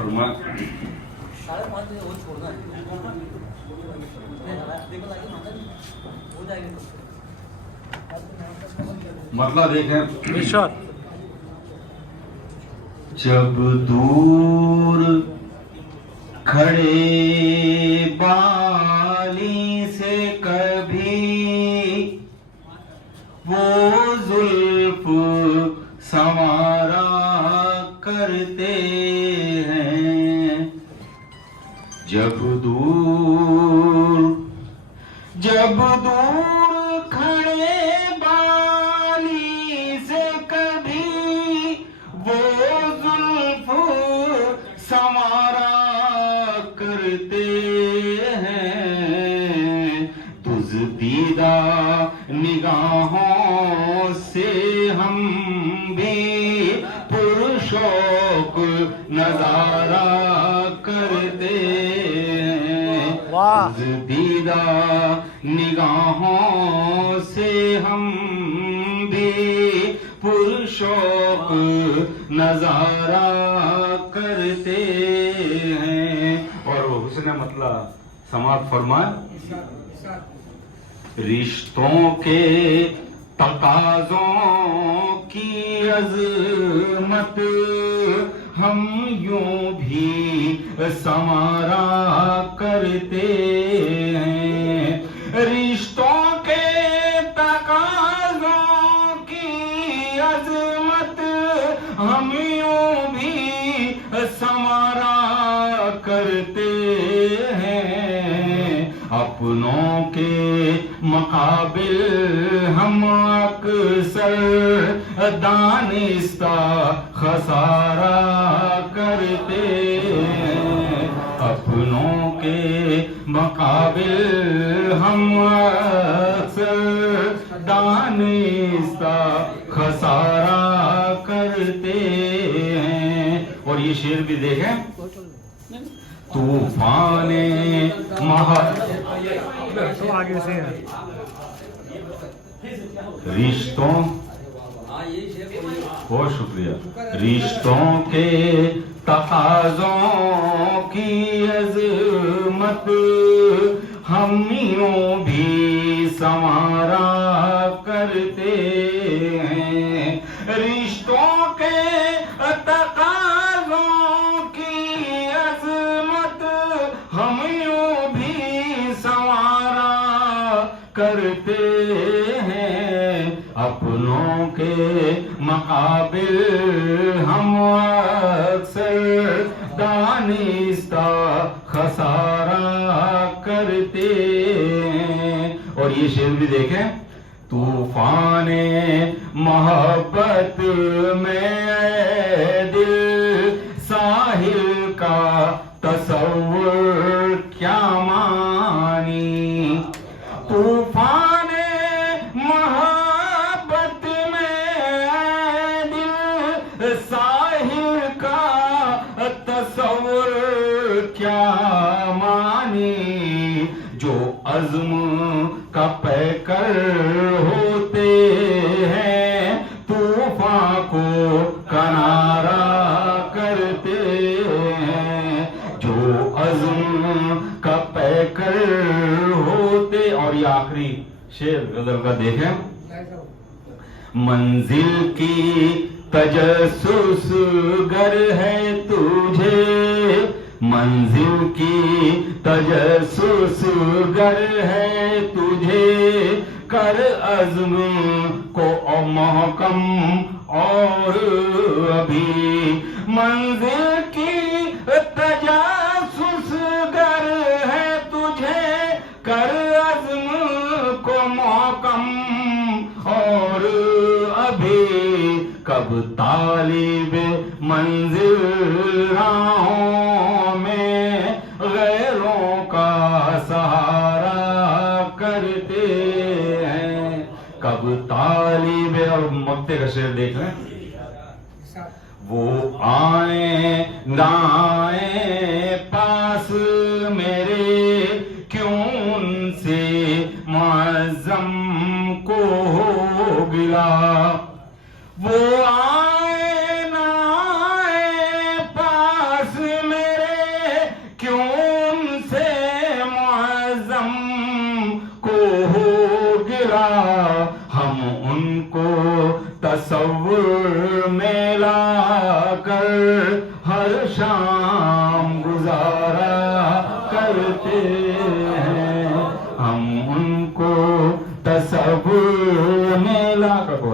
फरमाए। मतलब देखें, जब दूर खड़े बाली से कभी वो जुल्फ संवारा करते हैं, जब दूर खड़े बाली से कभी वो जुल्फ संवारा करते हैं, तुझ दीदा निगाहों से हम भी पुरशौक नजारा करते हैं, तुझ दीदा निगाहों से हम भी पुरशौक नजारा करते हैं। और वो हुस्न मतलब समात फरमाए, रिश्तों के तकाज़ों की अज़मत हम यूं भी संवारा करते हैं, रिश्तों के तकाज़ों की अज़मत हम यूं भी संवारा करते हैं, अपनों के मुकाबिल हम अक्सर दानिस्ता खसारा करते हैं, अपनों के मुकाबिल हम अक्सर दानिस्ता खसारा करते हैं। और ये शेर भी देखें, तूफाने आगे से रिश्तों, बहुत शुक्रिया, रिश्तों के तकाज़ों की अज़मत हम यूं भी संवारा करते हैं, रिश्तों के तकाज़ों की अज़मत हम यूं भी संवारा करते हैं, अपनों के मुकाबिल हम अक्सर दानिस्ता खसारा करते हैं। और ये शेर भी देखें, तूफाने मोहब्बत में दिल साहिल का तसव्वुर क्या मानी, तूफाने मोहब्बत में दिल साहिल का तसव्वुर क्या मानी, जो अज़्म का पैकर होते हैं तूफान को किनारा करते हैं, जो अज़्म का पैकर होते। और ये आखिरी शेर गजल का देखें, मंजिल की तजस्सुस गर है तुझे, मंजिल की तजस्सुस गर है तुझे, कर अज़्म को महकम और अभी, मंजिल की तजस्सुस गर है तुझे, कर अज़्म को महकम और अभी, कब तालिब मंजिल राहों में गैरों का सहारा करते हैं, कब तालिब। और मक्ते का शेर देख लें, वो आए नाए पास मेरे क्यों उनसे मुअज़्ज़म को हो गिला, वो आए ना आए पास में میلا ہم ان کو تصور میں لا کر ہر شام گزارا کرتے ہیں. ہم ان کو تصور میں لا کر